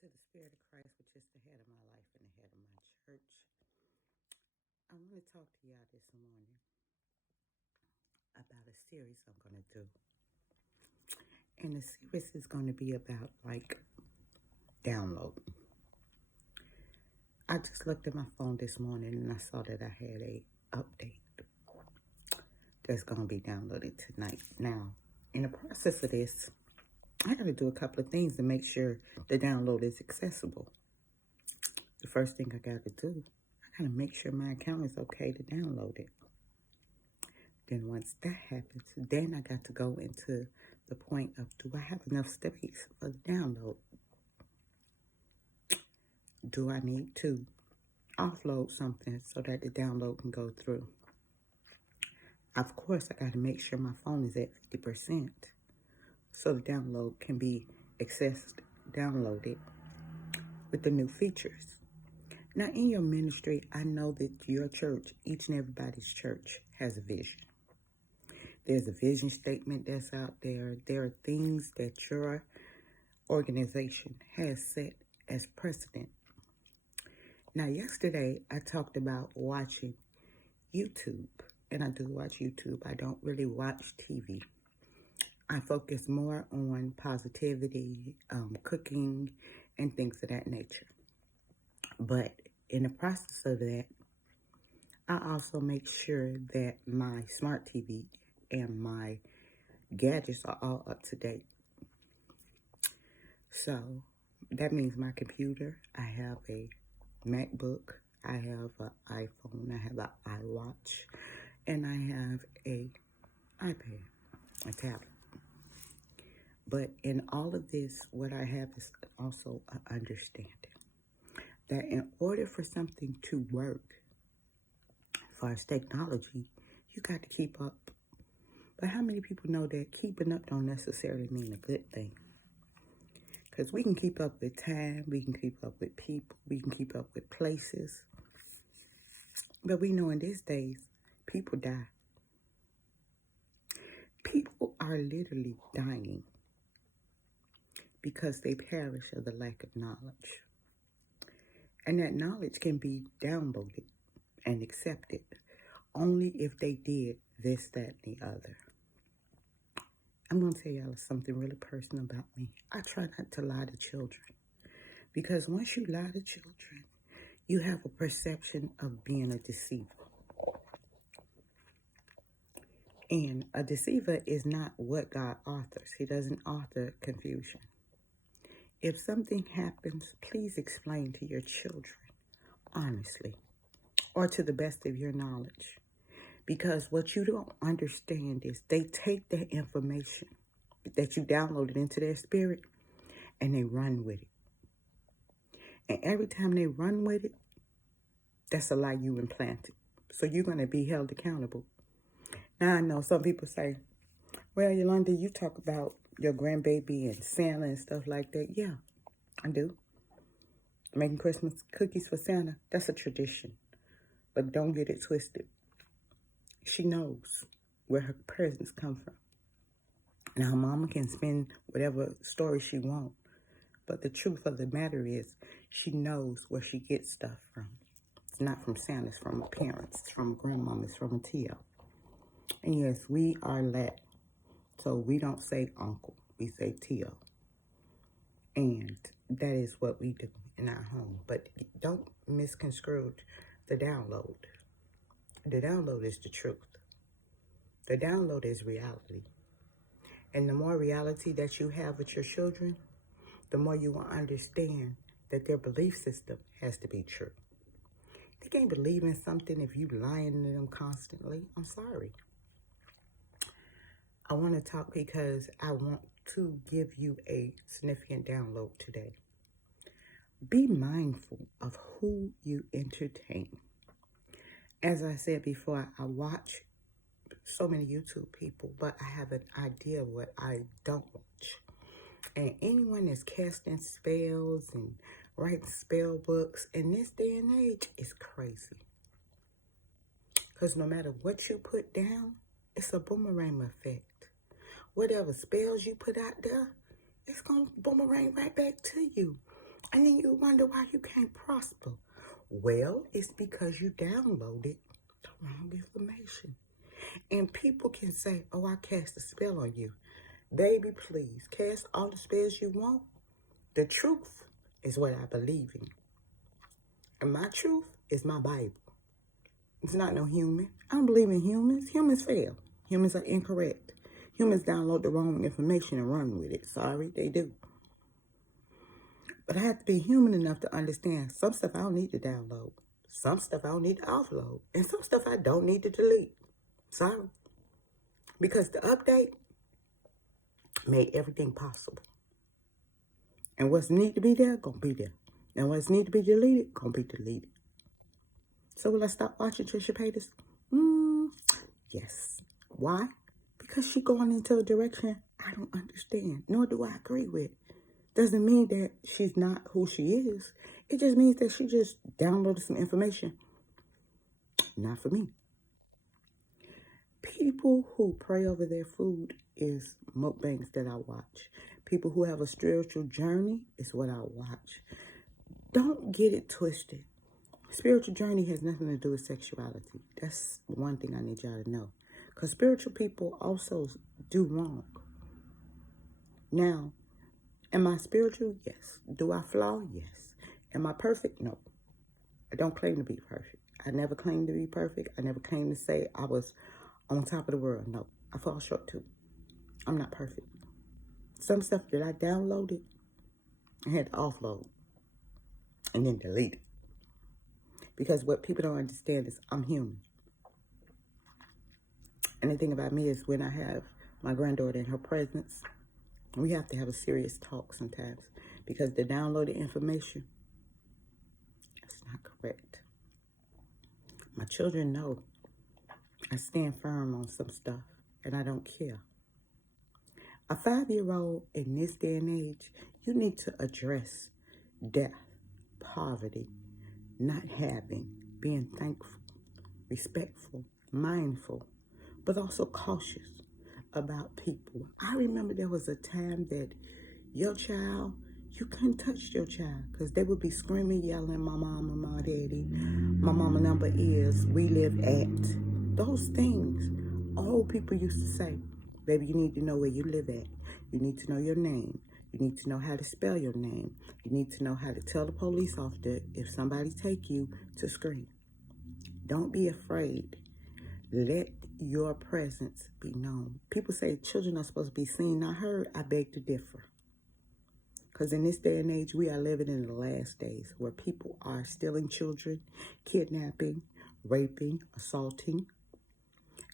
to the Spirit of Christ, which is the head of my life and the head of my church. I want to talk to y'all this morning about a series I'm going to do. And the series is going to be about download. I just looked at my phone this morning and I saw that I had a update that's going to be downloaded tonight. Now, in the process of this, I got to do a couple of things to make sure the download is accessible. The first thing I got to do, I got to make sure my account is okay to download it. Then once that happens, then I got to go into the point of, do I have enough space for the download? Do I need to offload something so that the download can go through? Of course, I got to make sure my phone is at 50% so the download can be accessed, downloaded with the new features. Now, in your ministry, I know that your church, each and everybody's church, has a vision. There's a vision statement that's out there. There are things that your organization has set as precedent. Now, yesterday, I talked about watching YouTube, and I do watch YouTube. I don't really watch TV. I focus more on positivity, cooking, and things of that nature. But in the process of that, I also make sure that my smart TV and my gadgets are all up to date. So that means my computer, I have a MacBook, I have an iPhone, I have an iWatch, and I have a iPad, a tablet. But in all of this, what I have is also an understanding that in order for something to work, as far as technology, you got to keep up. But how many people know that keeping up don't necessarily mean a good thing? Because we can keep up with time, we can keep up with people, we can keep up with places. But we know in these days, people die. People are literally dying because they perish of the lack of knowledge. And that knowledge can be downloaded and accepted only if they did this, that, and the other. I'm going to tell y'all something really personal about me. I try not to lie to children. Because once you lie to children, you have a perception of being a deceiver. And a deceiver is not what God authors. He doesn't author confusion. If something happens, please explain to your children, honestly, or to the best of your knowledge. Because what you don't understand is they take that information that you downloaded into their spirit and they run with it. And every time they run with it, that's a lie you implanted. So you're going to be held accountable. Now I know some people say, well, Yolanda, you talk about your grandbaby and Santa and stuff like that. Yeah, I do. Making Christmas cookies for Santa, that's a tradition. But don't get it twisted. She knows where her presents come from. Now, mama can spin whatever story she wants. But the truth of the matter is, she knows where she gets stuff from. It's not from Santa, it's from her parents, it's from grandmama, it's from a Tio. And yes, we are Latin. So we don't say uncle, we say Tio. And that is what we do in our home. But don't misconstrue the download. The download is the truth. The download is reality. And the more reality that you have with your children, the more you will understand that their belief system has to be true. They can't believe in something if you lying to them constantly. I'm sorry. I want to talk because I want to give you a significant download today. Be mindful of who you entertain. As I said before, I watch so many YouTube people, but I have an idea of what I don't watch. And anyone that's casting spells and writing spell books in this day and age is crazy. Because no matter what you put down, it's a boomerang effect. Whatever spells you put out there, it's going to boomerang right back to you. And then you wonder why you can't prosper. Well, it's because you downloaded the wrong information. And people can say, oh, I cast a spell on you. Baby, please, cast all the spells you want. The truth is what I believe in. And my truth is my Bible. It's not no human. I don't believe in humans. Humans fail. Humans are incorrect. Humans download the wrong information and run with it. Sorry, they do. But I have to be human enough to understand some stuff I don't need to download. Some stuff I don't need to offload. And some stuff I don't need to delete. Sorry. Because the update made everything possible. And what's need to be there, gonna be there. And what's need to be deleted, gonna be deleted. So will I stop watching Trisha Paytas? Yes. Why? Because she's going into a direction I don't understand, nor do I agree with. Doesn't mean that she's not who she is. It just means that she just downloaded some information. Not for me. People who pray over their food is mukbangs that I watch. People who have a spiritual journey is what I watch. Don't get it twisted. Spiritual journey has nothing to do with sexuality. That's one thing I need y'all to know. Because spiritual people also do wrong. Now, am I spiritual? Yes. Do I flaw? Yes. Am I perfect? No. I don't claim to be perfect. I never claimed to be perfect. I never claimed to say I was on top of the world. No. I fall short too. I'm not perfect. Some stuff that I downloaded, I had to offload and then delete it. Because what people don't understand is I'm human. And the thing about me is when I have my granddaughter in her presence, we have to have a serious talk sometimes because the downloaded information is not correct. My children know I stand firm on some stuff and I don't care. A 5-year-old in this day and age, you need to address death, poverty, not having, being thankful, respectful, mindful, but also cautious about people. I remember there was a time that your child, you couldn't touch your child because they would be screaming, yelling, my mama, my daddy, my mama number is, we live at. Those things, old people used to say, baby, you need to know where you live at. You need to know your name. You need to know how to spell your name. You need to know how to tell the police officer if somebody take you to scream. Don't be afraid. Let your presence be known. People say children are supposed to be seen, not heard. I beg to differ. Because in this day and age, we are living in the last days where people are stealing children, kidnapping, raping, assaulting.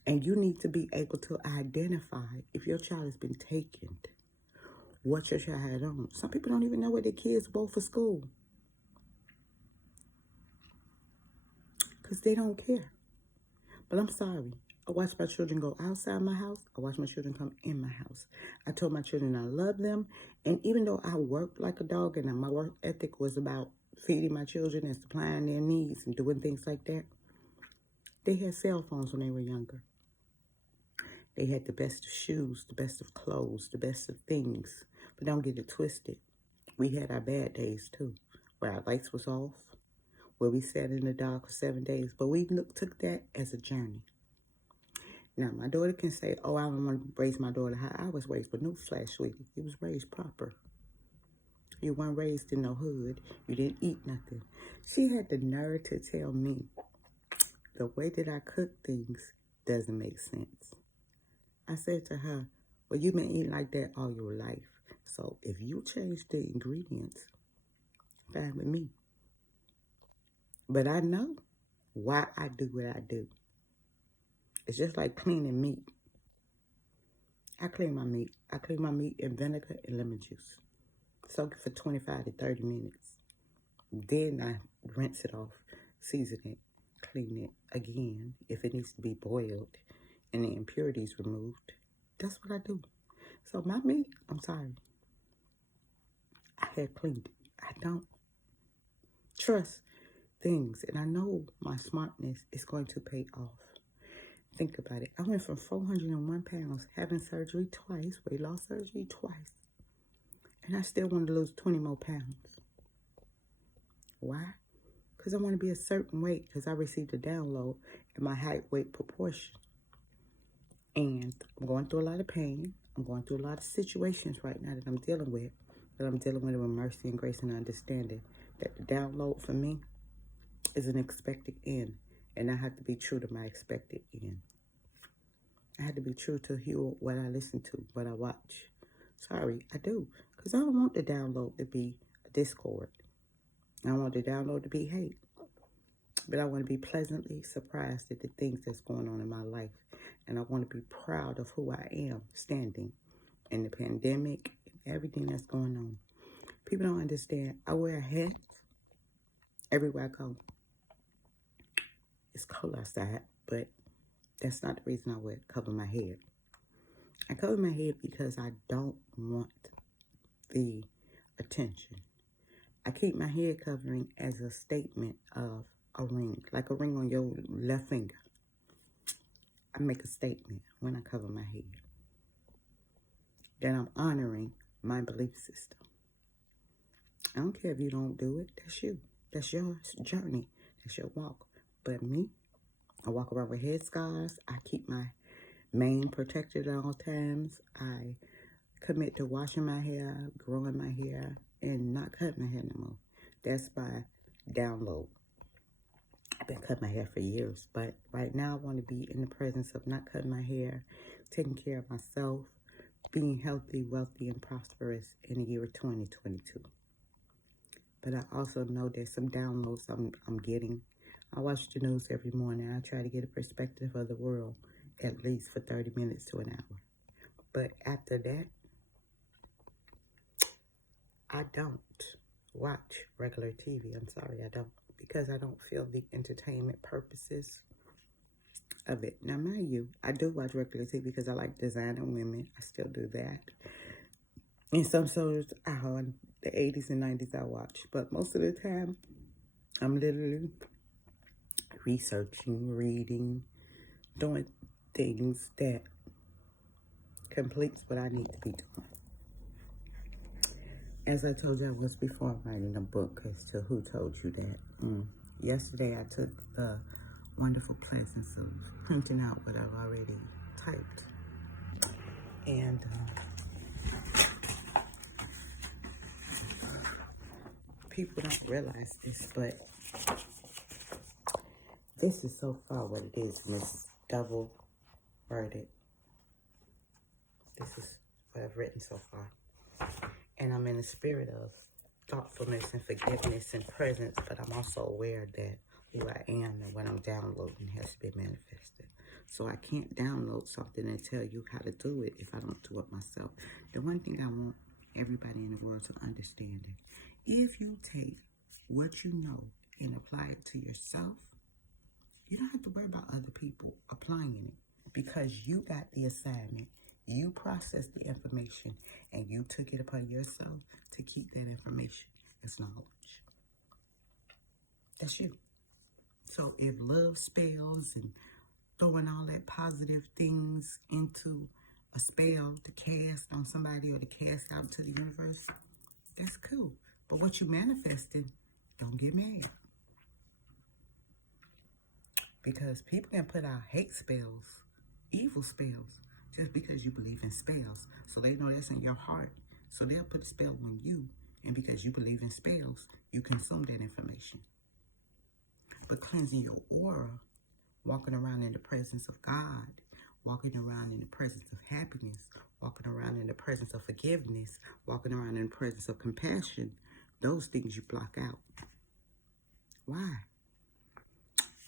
And you need to be able to identify if your child has been taken, what your child had on. Some people don't even know where their kids go for school. Because they don't care. But I'm sorry. I watch my children go outside my house. I watch my children come in my house. I told my children I love them. And even though I worked like a dog and my work ethic was about feeding my children and supplying their needs and doing things like that, they had cell phones when they were younger. They had the best of shoes, the best of clothes, the best of things. But don't get it twisted. We had our bad days too, where our lights was off, where we sat in the dark for 7 days. But we took that as a journey. Now, my daughter can say, oh, I don't want to raise my daughter how I was raised. But newsflash, sweetie, you was raised proper. You weren't raised in no hood. You didn't eat nothing. She had the nerve to tell me the way that I cook things doesn't make sense. I said to her, well, you've been eating like that all your life. So if you change the ingredients, fine with me. But I know why I do what I do. It's just like cleaning meat. I clean my meat. I clean my meat in vinegar and lemon juice. Soak it for 25 to 30 minutes. Then I rinse it off, season it, clean it again if it needs to be boiled and the impurities removed. That's what I do. So my meat, I'm sorry, I had cleaned it. I don't trust things, and I know my smartness is going to pay off. Think about it. I went from 401 pounds, having surgery twice, weight loss surgery twice, and I still want to lose 20 more pounds. Why? Because I want to be a certain weight because I received a download in my height weight proportion. And I'm going through a lot of pain. I'm going through a lot of situations right now that I'm dealing with. That I'm dealing with mercy and grace and understanding. That the download for me is an expected end. And I have to be true to my expected end. I had to be true to what I listen to, what I watch. Sorry, I do. Because I don't want the download to be a discord. I don't want the download to be hate. But I want to be pleasantly surprised at the things that's going on in my life. And I want to be proud of who I am standing in the pandemic and everything that's going on. People don't understand. I wear a hat everywhere I go. It's cold outside, but that's not the reason I cover my head. I cover my head because I don't want the attention. I keep my head covering as a statement of a ring, like a ring on your left finger. I make a statement when I cover my head. That I'm honoring my belief system. I don't care if you don't do it. That's you. That's your journey. That's your walk. But me, I walk around with head scars. I keep my mane protected at all times. I commit to washing my hair, growing my hair, and not cutting my hair no more. That's by download. I've been cutting my hair for years, but right now I want to be in the presence of not cutting my hair, taking care of myself, being healthy, wealthy, and prosperous in the year 2022. But I also know there's some downloads I'm getting. I watch the news every morning. I try to get a perspective of the world at least for 30 minutes to an hour. But after that, I don't watch regular TV. I'm sorry, I don't. Because I don't feel the entertainment purposes of it. Now, mind you, I do watch regular TV because I like designer women. I still do that. And some shows on the 80s and 90s I watch. But most of the time, I'm literally researching, reading, doing things that completes what I need to be doing. As I told you I was before, I'm writing a book as to who told you that. Yesterday I took the wonderful pleasance of printing out what I've already typed. And people don't realize this, but this is so far what it is from this double-worded. This is what I've written so far. And I'm in a spirit of thoughtfulness and forgiveness and presence, but I'm also aware that who I am and what I'm downloading has to be manifested. So I can't download something and tell you how to do it if I don't do it myself. The one thing I want everybody in the world to understand is if you take what you know and apply it to yourself, you don't have to worry about other people applying it because you got the assignment. You processed the information and you took it upon yourself to keep that information as knowledge. That's you. So if love spells and throwing all that positive things into a spell to cast on somebody or to cast out to the universe, that's cool. But what you manifested, don't get mad. Because people can put out hate spells, evil spells, just because you believe in spells. So they know that's in your heart. So they'll put a spell on you. And because you believe in spells, you consume that information. But cleansing your aura, walking around in the presence of God, walking around in the presence of happiness, walking around in the presence of forgiveness, walking around in the presence of compassion, those things you block out. Why?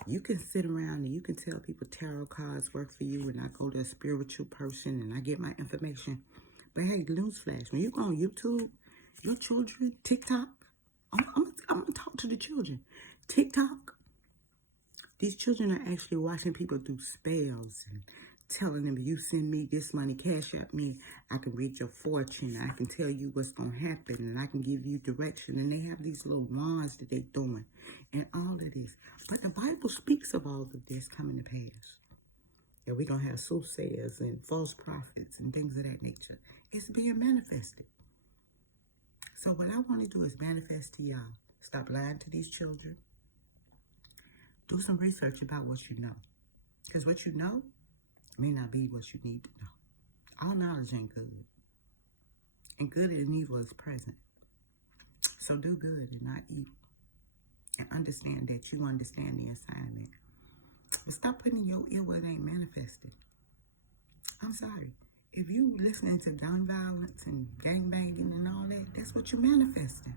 You can sit around and you can tell people tarot cards work for you and I go to a spiritual person and I get my information. But hey, newsflash, when you go on YouTube, your children, TikTok, I'm going to talk to the children. TikTok, these children are actually watching people do spells and telling them, you send me this money, cash out me, I can read your fortune, I can tell you what's going to happen, and I can give you direction. And they have these little wands that they're doing and all of this. But the Bible speaks of all of this coming to pass. That we're going to have soothsayers and false prophets and things of that nature. It's being manifested. So what I want to do is manifest to y'all Stop lying to these children. Do some research about what you know. Because what you know may not be what you need to know. All knowledge ain't good. And good and evil is present. So do good and not evil. And understand that you understand the assignment. But stop putting your ear where it ain't manifested. I'm sorry. If you listening to gun violence and gangbanging and all that, that's what you manifesting.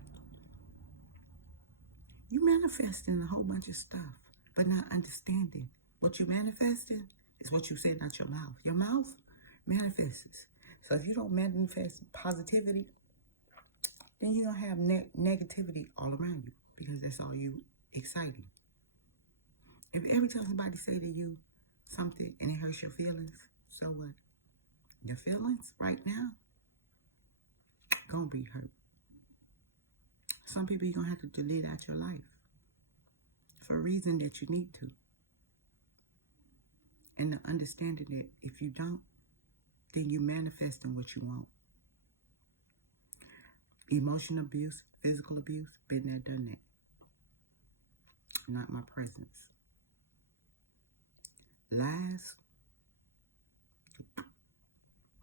You manifesting a whole bunch of stuff, but not understanding. What you manifesting is what you said, not your mouth. Your mouth manifests. So if you don't manifest positivity, then you're going to have negativity all around you because that's all you exciting. If every time somebody say to you something and it hurts your feelings, so what? Your feelings right now gonna be hurt. Some people you're gonna have to delete out your life for a reason that you need to. And the understanding that if you don't, then you manifesting what you want. Emotional abuse, physical abuse, been there, done that. Not my presence. Lies,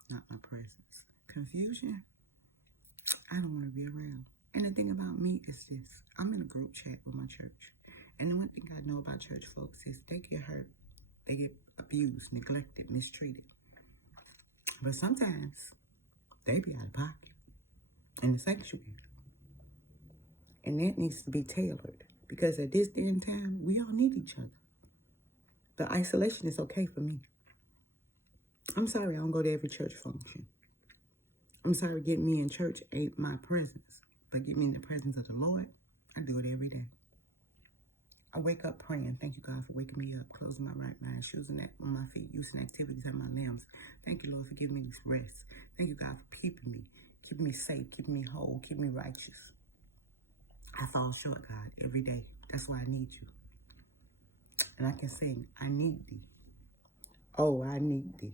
not my presence. Confusion, I don't want to be around. And the thing about me is this. I'm in a group chat with my church. And the one thing I know about church folks is they get hurt. They get abused, neglected, mistreated. But sometimes they be out of pocket in the sanctuary. And that needs to be tailored. Because at this day and time, we all need each other. The isolation is okay for me. I'm sorry I don't go to every church function. I'm sorry getting me in church ain't my presence. But get me in the presence of the Lord, I do it every day. I wake up praying. Thank you, God, for waking me up, closing my right mind, shoes on my feet, using activities of my limbs. Thank you, Lord, for giving me this rest. Thank you, God, for keeping me safe, keeping me whole, keeping me righteous. I fall short, God, every day. That's why I need you. And I can sing, I need thee. Oh, I need thee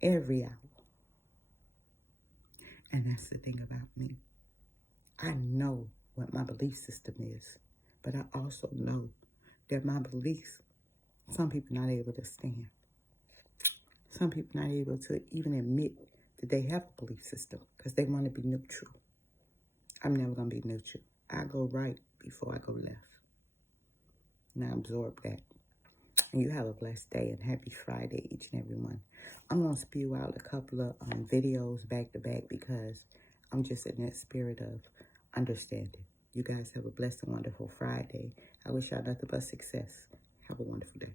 every hour. And that's the thing about me. I know what my belief system is, but I also know that my beliefs, some people not able to stand. Some people not able to even admit that they have a belief system because they want to be neutral. I'm never going to be neutral. I go right before I go left. Now absorb that. And you have a blessed day and happy Friday, each and every one. I'm going to spew out a couple of videos back to back because I'm just in that spirit of understanding. You guys have a blessed and wonderful Friday. I wish y'all nothing but success. Have a wonderful day.